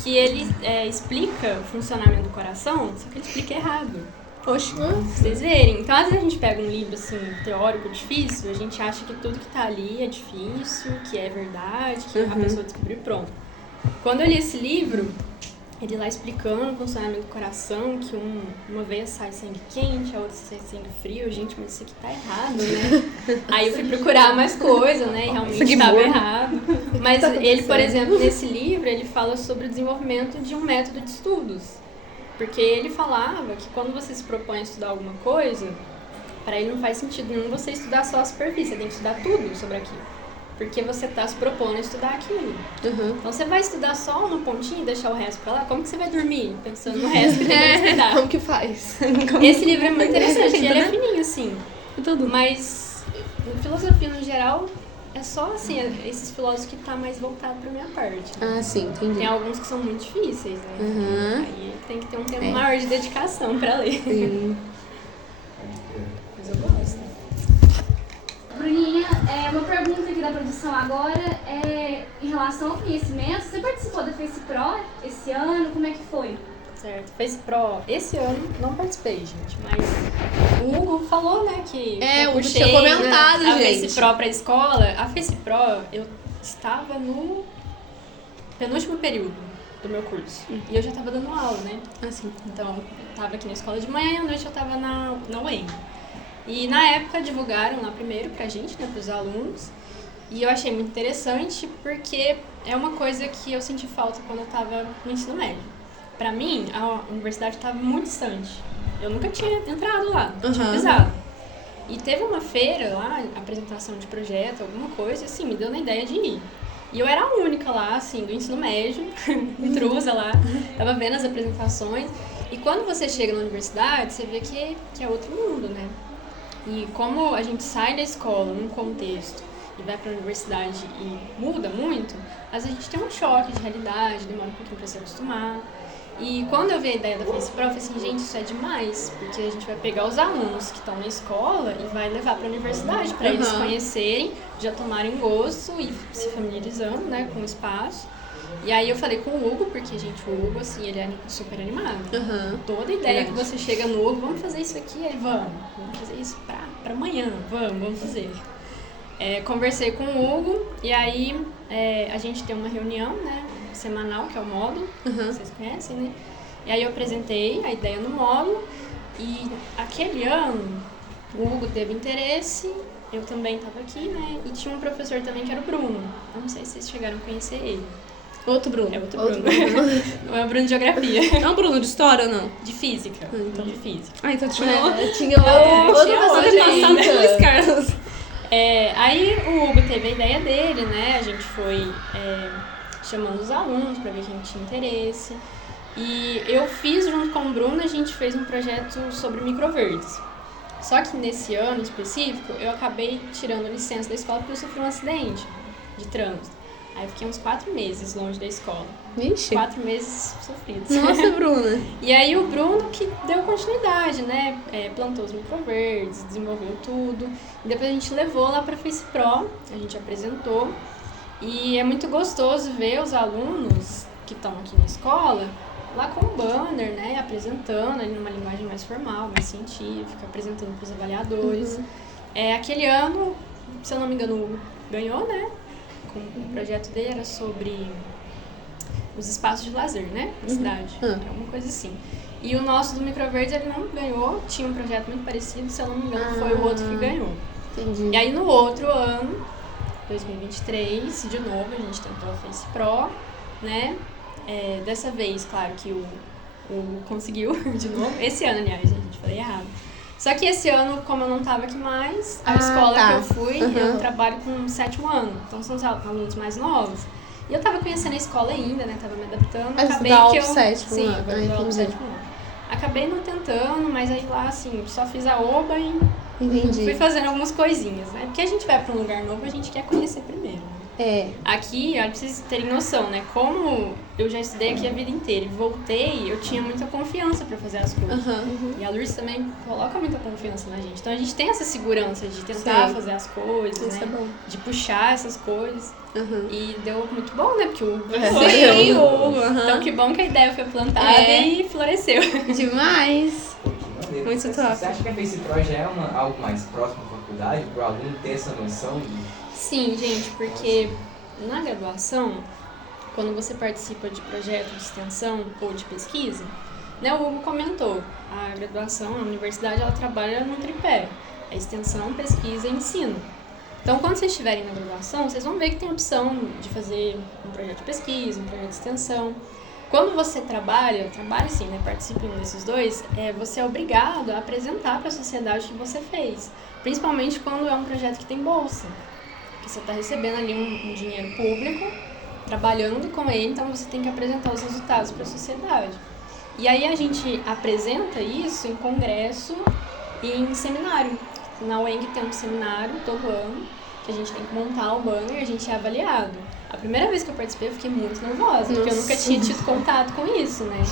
que ele explica o funcionamento do coração, só que ele explica errado. Oxe. Pra vocês verem. Então, às vezes a gente pega um livro, assim, teórico difícil, a gente acha que tudo que tá ali é difícil, que é verdade, que a pessoa descobriu e pronto. Quando eu li esse livro, ele lá explicando o funcionamento do coração, que uma veia sai sangue quente, a outra sai sangue frio. Gente, mas isso aqui tá errado, né? Aí eu fui procurar mais coisa, né? E realmente estava errado. Mas ele, por exemplo, nesse livro, ele fala sobre o desenvolvimento de um método de estudos. Porque ele falava que quando você se propõe a estudar alguma coisa, para ele não faz sentido nenhum você estudar só a superfície, você tem que estudar tudo sobre aquilo. Porque você está se propondo a estudar aquilo. Então você vai estudar só uma pontinha e deixar o resto pra lá? Como que você vai dormir pensando no resto que tem que estudar? Como que faz? Esse livro é muito interessante, ele é né? fininho assim. Tudo. Mas filosofia no geral é só assim, esses filósofos que tá mais voltado pra minha parte. Ah, sim, entendi. Tem alguns que são muito difíceis, né? Aí tem que ter um tempo É. maior de dedicação pra ler. Sim. Mas eu gosto. Bruninha, uma pergunta aqui da produção agora é em relação ao conhecimento. Você participou da Face Pro esse ano? Como é que foi? Certo. Face Pro, esse ano não participei, gente, mas o Hugo falou, né, que É, eu o Hugo puxei, tinha comentado, a gente. Face Pro pra escola. A Face Pro, eu estava no penúltimo período do meu curso. E eu já estava dando aula, né? Assim. Então, eu estava aqui na escola de manhã e à noite eu estava na UEM. E na época divulgaram lá primeiro pra gente, né, pros alunos. E eu achei muito interessante porque é uma coisa que eu senti falta quando eu estava no ensino médio. Pra mim, a universidade estava muito distante. Eu nunca tinha entrado lá, não tinha pisado. E teve uma feira lá, apresentação de projeto, alguma coisa, assim, me deu na ideia de ir. E eu era a única lá, assim, do ensino médio, intrusa lá, tava vendo as apresentações. E quando você chega na universidade, você vê que é outro mundo, né? E como a gente sai da escola num contexto e vai pra universidade e muda muito, às vezes a gente tem um choque de realidade, demora um pouquinho pra se acostumar. E quando eu vi a ideia da Face Pro, eu falei assim, gente, isso é demais, porque a gente vai pegar os alunos que estão na escola e vai levar para a universidade, para eles conhecerem, já tomarem gosto e se familiarizando, né, com o espaço. E aí eu falei com o Hugo, porque, gente, o Hugo, assim, ele é super animado. Toda ideia que você chega no Hugo, vamos fazer isso aqui, ele, vamos fazer isso pra amanhã, vamos fazer. Conversei com o Hugo e aí a gente tem uma reunião, né, semanal, que é o módulo, vocês conhecem, né? E aí eu apresentei a ideia no módulo e aquele ano o Hugo teve interesse, eu também estava aqui, né? E tinha um professor também que era o Bruno. Eu não sei se vocês chegaram a conhecer ele. Outro Bruno. É outro Bruno. Não é o Bruno de geografia. Não, Bruno, de história ou não? De física. Então. De física. Ah, então tinha Tinha outro tinha pessoa outro de ainda. Santana. Carlos. Aí o Hugo teve a ideia dele, né? A gente foi chamando os alunos para ver quem tinha interesse. E eu fiz, junto com o Bruno, a gente fez um projeto sobre microverdes. Só que nesse ano específico, eu acabei tirando licença da escola porque eu sofri um acidente de trânsito. Aí eu fiquei uns 4 meses longe da escola. Vixe. 4 meses sofridos. Nossa, Bruna. E aí o Bruno que deu continuidade, né? Plantou os microverdes, desenvolveu tudo. E depois a gente levou lá pra Face Pro, a gente apresentou. E é muito gostoso ver os alunos que estão aqui na escola lá com o banner, né? Apresentando ali numa linguagem mais formal, mais científica, apresentando para os avaliadores. Aquele ano, se eu não me engano, o Hugo ganhou, né? O projeto dele era sobre os espaços de lazer, né? Na cidade. Alguma coisa assim. E o nosso do Microverdes, ele não ganhou, tinha um projeto muito parecido, se eu não me engano, foi o outro que ganhou. Entendi. E aí no outro ano, 2023, de novo, a gente tentou a Face Pro, né? Dessa vez, claro que o conseguiu de novo. Esse ano, aliás, a gente falei errado. Só que esse ano, como eu não tava aqui mais, a escola tá. que eu fui, eu trabalho com o 7º ano. Então são os alunos mais novos. E eu tava conhecendo a escola ainda, né? Tava me adaptando. Acabei que eu... Sétimo ano. Sim, agora o 7º ano. Acabei não tentando, mas aí lá, assim, só fiz a oba e Entendi. fui fazendo algumas coisinhas, né? Porque a gente vai pra um lugar novo, a gente quer conhecer primeiro, né? Aqui, olha, pra vocês terem noção, né? Como eu já estudei aqui a vida inteira e voltei, eu tinha muita confiança pra fazer as coisas. E a Lourdes também coloca muita confiança na gente. Então a gente tem essa segurança de tentar fazer as coisas, Isso né? é bom. De puxar essas coisas. E deu muito bom, né? Porque o Hugo Sim, o Hugo, Então que bom que a ideia foi plantada e floresceu. Demais. Muito Muito top. Você acha que a Face Pro já é algo mais próximo à faculdade, para o aluno ter essa noção de... Sim, gente, porque na graduação, quando você participa de projeto de extensão ou de pesquisa, né, o Hugo comentou, a graduação, a universidade, ela trabalha no tripé, a extensão, pesquisa e ensino. Então, quando vocês estiverem na graduação, vocês vão ver que tem a opção de fazer um projeto de pesquisa, um projeto de extensão. Quando você trabalha sim, né, participa desses dois, você é obrigado a apresentar para a sociedade o que você fez, principalmente quando é um projeto que tem bolsa. Que você está recebendo ali um dinheiro público, trabalhando com ele, então você tem que apresentar os resultados para a sociedade. E aí a gente apresenta isso em congresso e em seminário. Na UENG tem um seminário todo ano, que a gente tem que montar o banner e a gente é avaliado. A primeira vez que eu participei eu fiquei muito nervosa, porque eu nunca tinha tido contato com isso, né?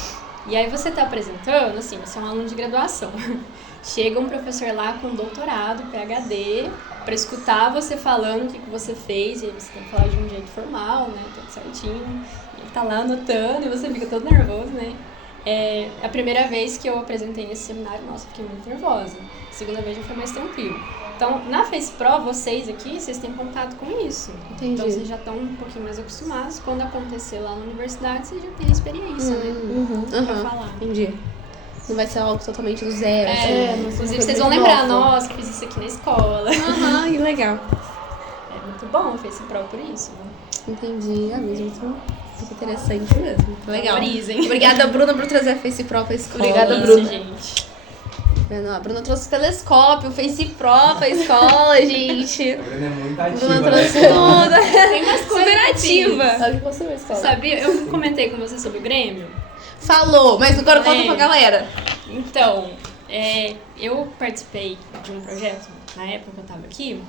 E aí você está apresentando, assim, você é um aluno de graduação. Chega um professor lá com doutorado, PhD, para escutar você falando o que você fez, e aí você tem que falar de um jeito formal, né, tudo certinho. Ele tá lá anotando e você fica todo nervoso, né? A primeira vez que eu apresentei nesse seminário, nossa, fiquei muito nervosa. A segunda vez já foi mais tranquilo. Então, na Face Pro, vocês aqui, vocês têm contato com isso. Entendi. Então, vocês já estão um pouquinho mais acostumados. Quando acontecer lá na universidade, vocês já têm a experiência, né? Pra falar. Entendi. Não vai ser algo totalmente do zero. Inclusive, vocês vão lembrar, nossa, fiz isso aqui na escola. Que legal. É muito bom o Face Pro por isso. Né? Entendi. Mesmo muito interessante mesmo. Muito legal. Brisem. Obrigada, Bruna, por trazer a Face Pro pra escola. Obrigada, Bruna. Gente. A Bruna trouxe o telescópio, o Face Pro pra escola, gente. A Bruna é muito A ativa, Bruna né? trouxe tudo. Tem umas coisas Super ativa. Sabe que você vai escola? Sabia? Eu comentei com você sobre o Grêmio. Falou, mas agora conta pra galera. Então, eu participei de um projeto, na época que eu tava aqui,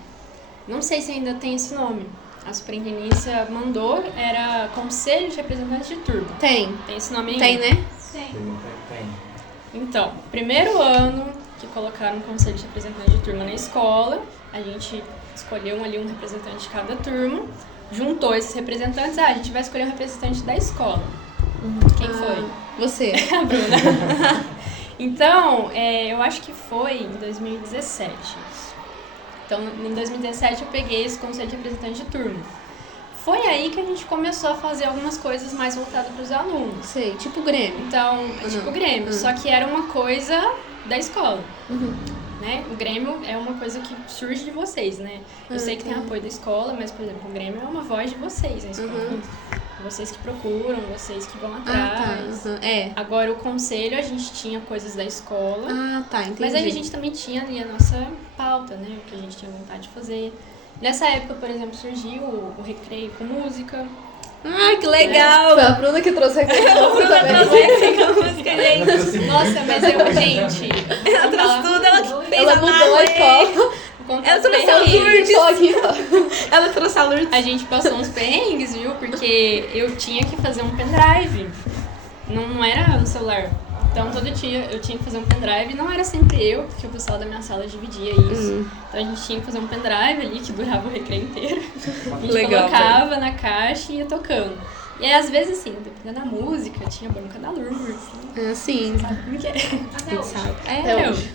não sei se ainda tem esse nome. A superintendência mandou, era Conselho de Representantes de Turma. Tem esse nome ainda? né? Tem. Tem. Então, primeiro ano que colocaram um Conselho de Representantes de Turma na escola, a gente escolheu ali um representante de cada turma, juntou esses representantes, a gente vai escolher um representante da escola. Quem foi? Você. A Bruna. Então, eu acho que foi em 2017. Então, em 2017 eu peguei esse conselho de representante de turma. Foi aí que a gente começou a fazer algumas coisas mais voltadas para os alunos. Sei, tipo Grêmio. Então, tipo Grêmio, só que era uma coisa da escola. Né? O Grêmio é uma coisa que surge de vocês, né? Eu sei que tem apoio da escola, mas, por exemplo, o Grêmio é uma voz de vocês na escola. Vocês que procuram, vocês que vão atrás. Agora, o conselho, a gente tinha coisas da escola. Entendi. Mas aí a gente também tinha ali a nossa pauta, né? O que a gente tinha vontade de fazer. Nessa época, por exemplo, surgiu o recreio com música. Que legal! Foi a Bruna que trouxe aqui. A Bruna trouxe recreio com música, gente. Nossa, mas gente... Ela trouxe tudo, ela fez Ela a mudou a escola. Ela trouxe a Lourdes. Só aqui, ó. Ela trouxe a Lourdes. A gente passou uns perrengues, viu? Porque eu tinha que fazer um pendrive. Não era no celular. Então, todo dia eu tinha que fazer um pendrive. Não era sempre eu, porque o pessoal da minha sala dividia isso. Então, a gente tinha que fazer um pendrive ali, que durava o recreio inteiro. A gente Legal, colocava na caixa e ia tocando. E aí, às vezes, assim, dependendo da música, tinha bronca da Lourdes. Sim. Sabe como que é? Até hoje. Até hoje.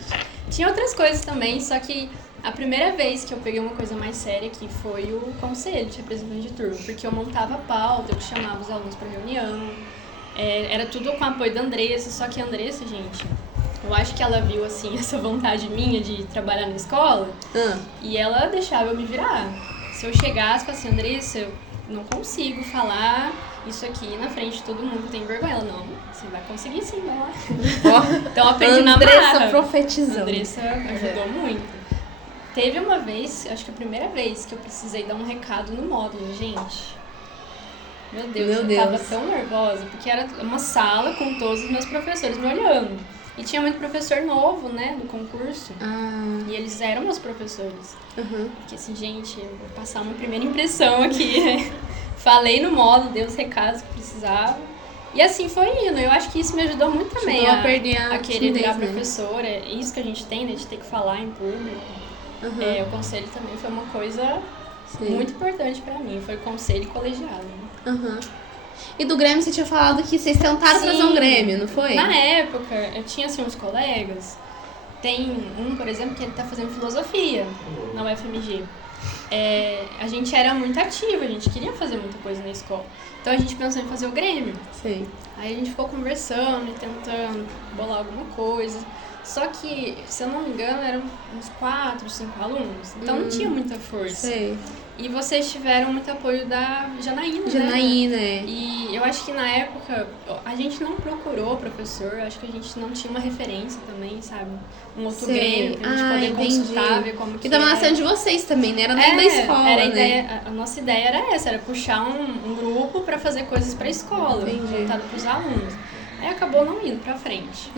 Tinha outras coisas também, só que a primeira vez que eu peguei uma coisa mais séria aqui foi o conselho de representante de turma, porque eu montava a pauta, eu chamava os alunos para reunião, Era tudo com o apoio da Andressa, só que a Andressa, gente, eu acho que ela viu, assim, essa vontade minha de trabalhar na escola e ela deixava eu me virar. Se eu chegasse e falasse assim, Andressa, eu não consigo falar isso aqui na frente de todo mundo, tem vergonha. Ela, não, você vai conseguir sim, vai lá. Então eu aprendi na marra. Andressa profetizando. Andressa ajudou muito. Teve uma vez, acho que a primeira vez que eu precisei dar um recado no módulo, gente. Meu Deus, eu tava tão nervosa, porque era uma sala com todos os meus professores me olhando. E tinha muito professor novo, né, no concurso. E eles eram meus professores. Fiquei assim, gente, eu vou passar uma primeira impressão aqui. Falei no módulo, dei os recados que precisava. E assim foi indo. Eu acho que isso me ajudou muito também a querer virar professora. É isso que a gente tem, né, de ter que falar em público. O conselho também foi uma coisa muito importante pra mim. Foi o conselho colegiado. E do Grêmio você tinha falado que vocês tentaram fazer um Grêmio, não foi? Na época, eu tinha assim uns colegas. Tem um, por exemplo, que ele tá fazendo filosofia na UFMG. A gente era muito ativa, a gente queria fazer muita coisa na escola. Então a gente pensou em fazer o Grêmio. Sim. Aí a gente ficou conversando e tentando bolar alguma coisa. Só que, se eu não me engano, eram uns 4, 5 alunos. Então não tinha muita força. Sei. E vocês tiveram muito apoio da Janaína, Janaína, né? E eu acho que na época a gente não procurou professor, acho que a gente não tinha uma referência também, sabe? Um outro Grêmio pra gente poder consultar, ver como que E tava nascendo de vocês também, né? Era dentro da escola, era a né? ideia, a nossa ideia era essa, era puxar um grupo pra fazer coisas pra escola, voltado pros alunos. Aí acabou não indo pra frente.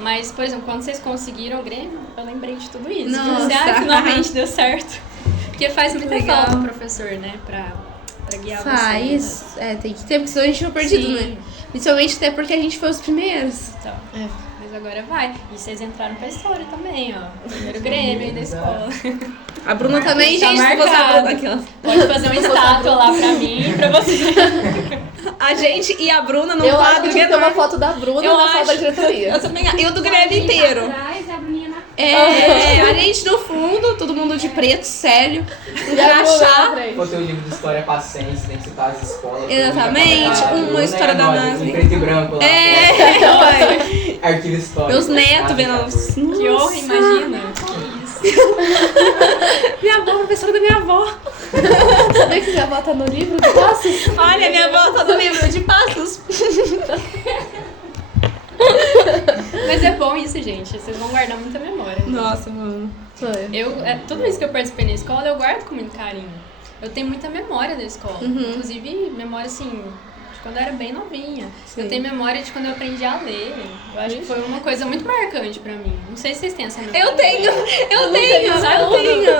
Mas, por exemplo, quando vocês conseguiram o Grêmio, eu lembrei de tudo isso. Nossa. Finalmente deu certo. Porque faz muita falta o professor, né, pra guiar vocês. Tem que ter, porque senão a gente foi perdido, né? Principalmente até porque a gente foi os primeiros. Então, mas agora vai. E vocês entraram pra história também, ó. O primeiro Grêmio aí da escola. A Bruna também, tá gente. marcado. Pode fazer uma estátua lá pra mim e pra você. A gente e a Bruna no Eu acho quadro que tem uma foto da Bruna na sala da diretoria. Eu também. E o do Grêmio inteiro. Atrás, a Bruninha na A gente no fundo, todo mundo de preto, sério. Crachá. Vou ter o livro de história passense, tem que citar as escolas. Exatamente, uma história da NASA. Em preto e branco lá. Arquivo histórico. Meus netos vendo. Que honra, imagina. Minha avó, professora da minha avó. Sabia que minha avó tá no livro de passos? Olha, minha avó tá no livro de passos. Mas é bom isso, gente. Vocês vão guardar muita memória. Nossa, mano. Tudo isso que eu participei na escola, eu guardo com muito carinho. Eu tenho muita memória da escola. Inclusive, memória, assim, de quando eu era bem novinha. Eu tenho memória de quando eu aprendi a ler. Eu acho que foi uma coisa muito marcante pra mim. Não sei se vocês têm essa memória. Eu tenho.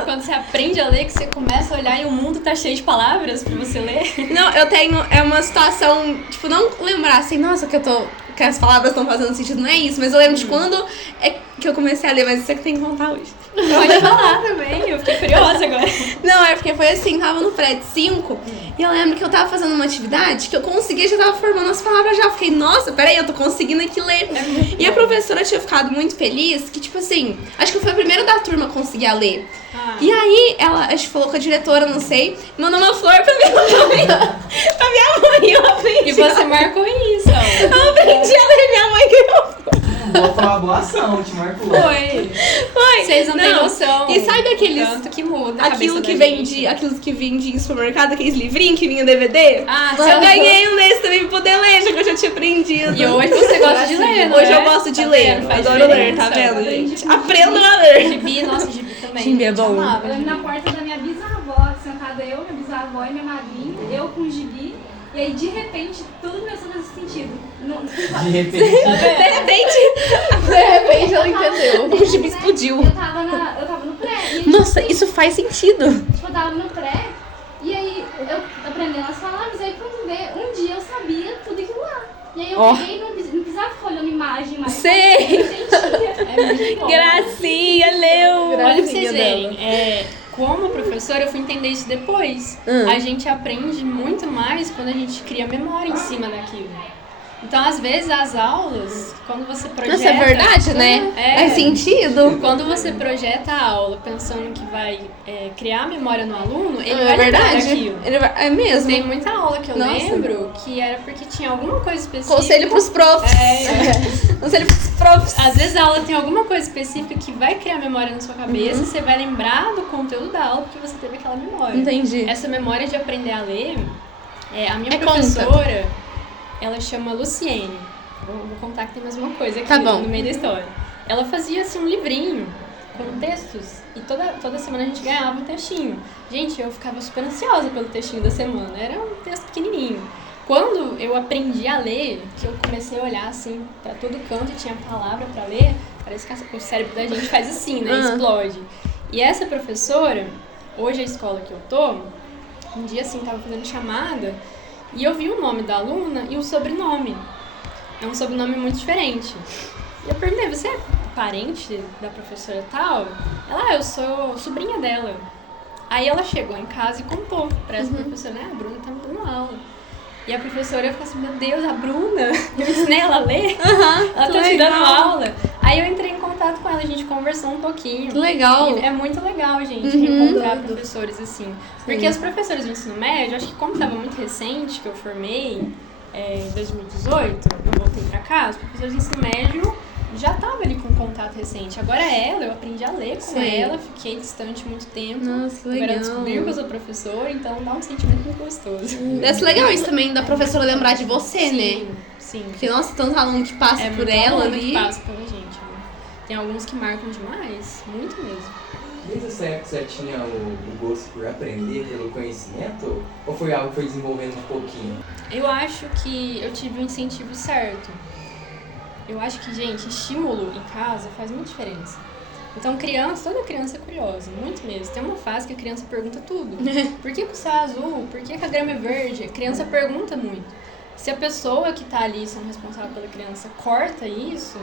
Quando você aprende a ler, que você começa a olhar e o mundo tá cheio de palavras pra você ler. Não, eu tenho. É uma situação, tipo, não lembrar assim, nossa, que as palavras estão fazendo sentido, não é isso, mas eu lembro de quando é que eu comecei a ler, mas isso é que tem que contar hoje. Pode falar também, eu fiquei curiosa agora. Não, é porque foi assim, tava no pré de 5 e eu lembro que eu tava fazendo uma atividade que eu conseguia, já tava formando as palavras já. Eu fiquei, nossa, peraí, eu tô conseguindo aqui ler. E a professora tinha ficado muito feliz que, tipo assim, acho que eu fui a primeira da turma a conseguir a ler. E aí, ela, acho que falou com a diretora, não sei, mandou uma flor pra minha mãe. Pra minha mãe, eu aprendi. E você marcou isso. Eu aprendi a ler, minha mãe ganhou. Foi uma boa ação, te marcou. Foi. Vocês não têm noção. E sabe aqueles... Tanto que muda a Aquilo cabeça que da vende, gente. aquilo que vende em supermercado, aqueles livrinhos que vinha DVD. Eu ganhei um desse também pra poder ler, já que eu já tinha aprendido. E hoje você gosta de ler, não Hoje é? eu gosto de Tá ler, vendo? Faz adoro ler, diferença. tá vendo, gente? Aprendam a ler. Gibi, nossa, gibi também. Gibi é bom. Amava, Eu lembro gibi. na porta da minha bisavó, sentada eu, minha bisavó e minha madrinha, eu com o gibi, e aí de repente tudo começou a fazer sentido. De repente. De repente ela entendeu. o gibi explodiu. Eu tava no pré. E aí, Nossa, isso faz sentido. tipo, eu tava no pré, e aí eu aprendendo as palavras, aí quando vê, um dia eu sabia tudo aquilo lá. E aí eu peguei, não precisava ficar olhando imagem mais. Sei. Eu sentia. É muito bom. Gracinha, leu. Olha pra vocês Gracinha verem, como professora eu fui entender isso depois. A gente aprende muito mais quando a gente cria memória em cima daquilo. Então, às vezes, as aulas, quando você projeta... Nossa, é verdade, né? Faz sentido. Quando você projeta a aula pensando que vai criar memória no aluno, ele É vai lembrar verdade. daquilo. É mesmo. Tem muita aula que eu Nossa. lembro que era porque tinha alguma coisa específica... Conselho pros profs. Conselho pros profs. Às vezes a aula tem alguma coisa específica que vai criar memória na sua cabeça e você vai lembrar do conteúdo da aula porque você teve aquela memória. Entendi. Essa memória de aprender a ler, a minha Conta. professora, ela chama Luciene. Vou contar que tem mais uma coisa aqui Tá bom. no meio da história. Ela fazia assim um livrinho com textos e toda semana a gente ganhava um textinho. Gente, eu ficava super ansiosa pelo textinho da semana. Era um texto pequenininho. Quando eu aprendi a ler, que eu comecei a olhar assim pra todo canto e tinha palavra pra ler, parece que o cérebro da gente faz assim, né? Explode. E essa professora, hoje a escola que eu tô, um dia assim tava fazendo chamada e eu vi o nome da aluna e o sobrenome. É um sobrenome muito diferente. E eu perguntei, você é parente da professora tal? Ela, eu sou sobrinha dela. Aí ela chegou em casa e contou pra essa professora, né? A Bruna tá me dando aula. E a professora ficou assim, meu Deus, a Bruna, eu ensinei ela a ler, ela tá te dando aula. Aí eu entrei em contato com ela, a gente conversou um pouquinho. Que legal. E é muito legal, gente, reencontrar professores assim. Porque os professores do ensino médio, acho que como tava muito recente, que eu formei em 2018, eu voltei pra cá, os professores do ensino médio já tava ali com contato recente. Agora ela, eu aprendi a ler com ela, fiquei distante muito tempo. Nossa, que legal. Agora descobriu que eu sou professora, então dá um sentimento muito gostoso. Deve ser legal isso também, da professora lembrar de você, né? Sim. Porque, nossa, tantos alunos que passam por muito ela aluno ali. que passa pela gente, né? Tem alguns que marcam demais, muito mesmo. Desde essa época você tinha o gosto por aprender, pelo conhecimento? Ou foi algo que foi desenvolvendo um pouquinho? Eu acho que eu tive o incentivo certo. Eu acho que, gente, estímulo em casa faz muita diferença. Então, toda criança é curiosa, muito mesmo. Tem uma fase que a criança pergunta tudo. Por que o céu é azul? Por que a grama é verde? A criança pergunta muito. Se a pessoa que tá ali sendo responsável pela criança corta isso,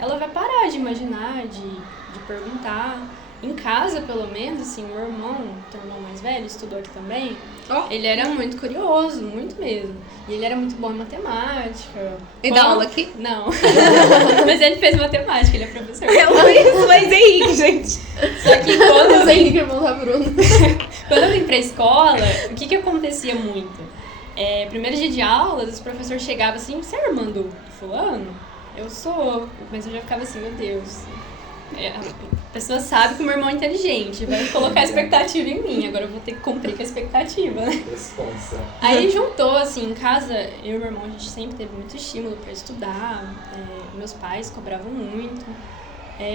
ela vai parar de imaginar, de perguntar. Em casa, pelo menos, assim, o meu irmão, teu irmão mais velho, estudou aqui também. Ele era muito curioso, muito mesmo. E ele era muito bom em matemática. E dá aula aqui? Não. Mas ele fez matemática, ele é professor. Mas Henrique, gente. Só que quando Henrique, irmão da Bruna. quando eu vim pra escola, o que acontecia muito? Primeiro dia de aulas, os professores chegavam assim, você é irmã do fulano? Eu sou. Mas eu já ficava assim, meu Deus. A pessoa sabe que o meu irmão é inteligente, vai colocar expectativa em mim, agora eu vou ter que cumprir com a expectativa, né? Responsa. Aí juntou, assim, em casa, eu e meu irmão, a gente sempre teve muito estímulo pra estudar, meus pais cobravam muito.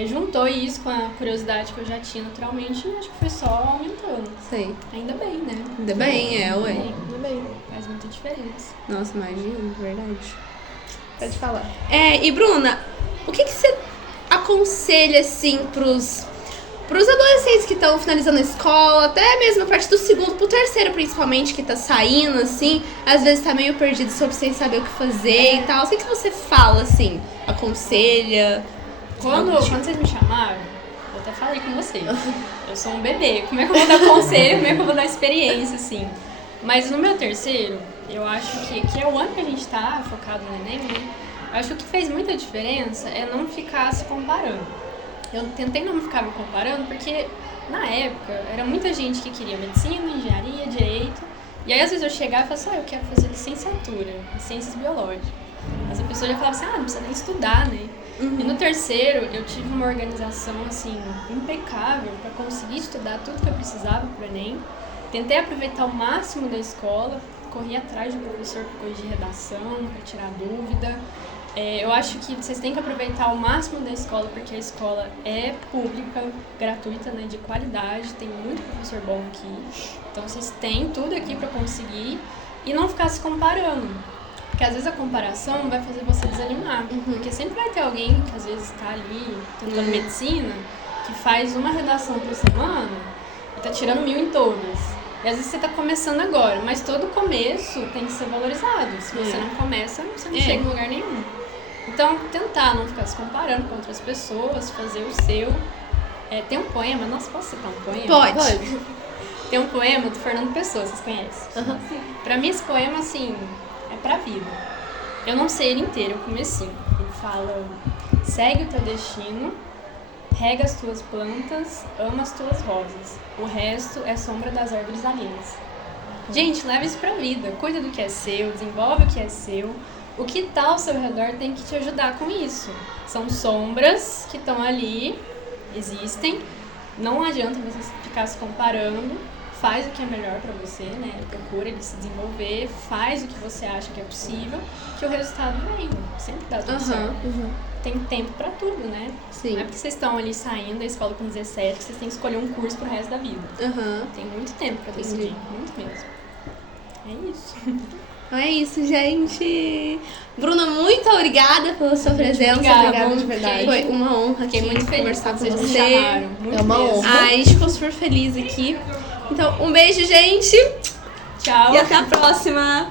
Juntou isso com a curiosidade que eu já tinha naturalmente e acho que foi só aumentando. Sei. Ainda bem, né? Ainda bem, ué. Ainda bem, faz muita diferença. Nossa, imagina, verdade. Pode falar. E Bruna, o que você aconselha, assim, pros adolescentes que estão finalizando a escola, até mesmo a partir do segundo pro terceiro, principalmente, que tá saindo, assim, às vezes tá meio perdido sem saber o que fazer e tal. O que você fala, assim? Aconselha? Quando vocês me chamaram, eu até falei com vocês. Eu sou um bebê. Como é que eu vou dar conselho? Como é que eu vou dar experiência, assim? Mas no meu terceiro, eu acho que é o ano que a gente tá focado no Enem, né? Eu acho que o que fez muita diferença é não ficar se comparando. Eu tentei não ficar me comparando porque, na época, era muita gente que queria medicina, engenharia, direito. E aí, às vezes, eu chegava e falava assim, eu quero fazer licenciatura em ciências biológicas. Mas a pessoa já falava assim, não precisa nem estudar, né? E no terceiro, eu tive uma organização, assim, impecável para conseguir estudar tudo que eu precisava pro Enem. Tentei aproveitar o máximo da escola, corri atrás de um professor para corrigir redação, para tirar dúvida. Eu acho que vocês têm que aproveitar o máximo da escola, porque a escola é pública, gratuita, né, de qualidade, tem muito professor bom aqui. Então vocês têm tudo aqui para conseguir e não ficar se comparando. Porque às vezes a comparação vai fazer você desanimar. Porque sempre vai ter alguém que às vezes está ali tentando medicina, que faz uma redação por semana e está tirando 1000 em todas. E às vezes você está começando agora, mas todo começo tem que ser valorizado. Se você não começa, você não chega em lugar nenhum. Então, tentar não ficar se comparando com outras pessoas, fazer o seu. Tem um poema, nossa, posso citar um poema? Pode. Tem um poema do Fernando Pessoa, vocês conhecem? Uhum. Pra mim, esse poema, assim, é pra vida. Eu não sei ele inteiro, o comecinho. Ele fala, segue o teu destino, rega as tuas plantas, ama as tuas rosas. O resto é sombra das árvores alheias. Gente, leva isso pra vida. Cuida do que é seu, desenvolve o que é seu. O que tá ao seu redor tem que te ajudar com isso. São sombras que estão ali, existem. Não adianta você ficar se comparando. Faz o que é melhor pra você, né? Procura ele se desenvolver, faz o que você acha que é possível, que o resultado vem. Sempre dá tudo certo. Tem tempo pra tudo, né? Sim. Não é porque vocês estão ali saindo da escola com 17 que vocês têm que escolher um curso pro resto da vida. Tem muito tempo pra decidir, muito mesmo. É isso. Então é isso, gente. Bruna, muito obrigada pela sua presença. Obrigada, de verdade. Foi uma honra Fiquei aqui muito feliz conversar com quando vocês me você. chamaram. Muito É uma mesmo. honra. Ai, a gente ficou super feliz aqui. Então, um beijo, gente. Tchau. E até a próxima.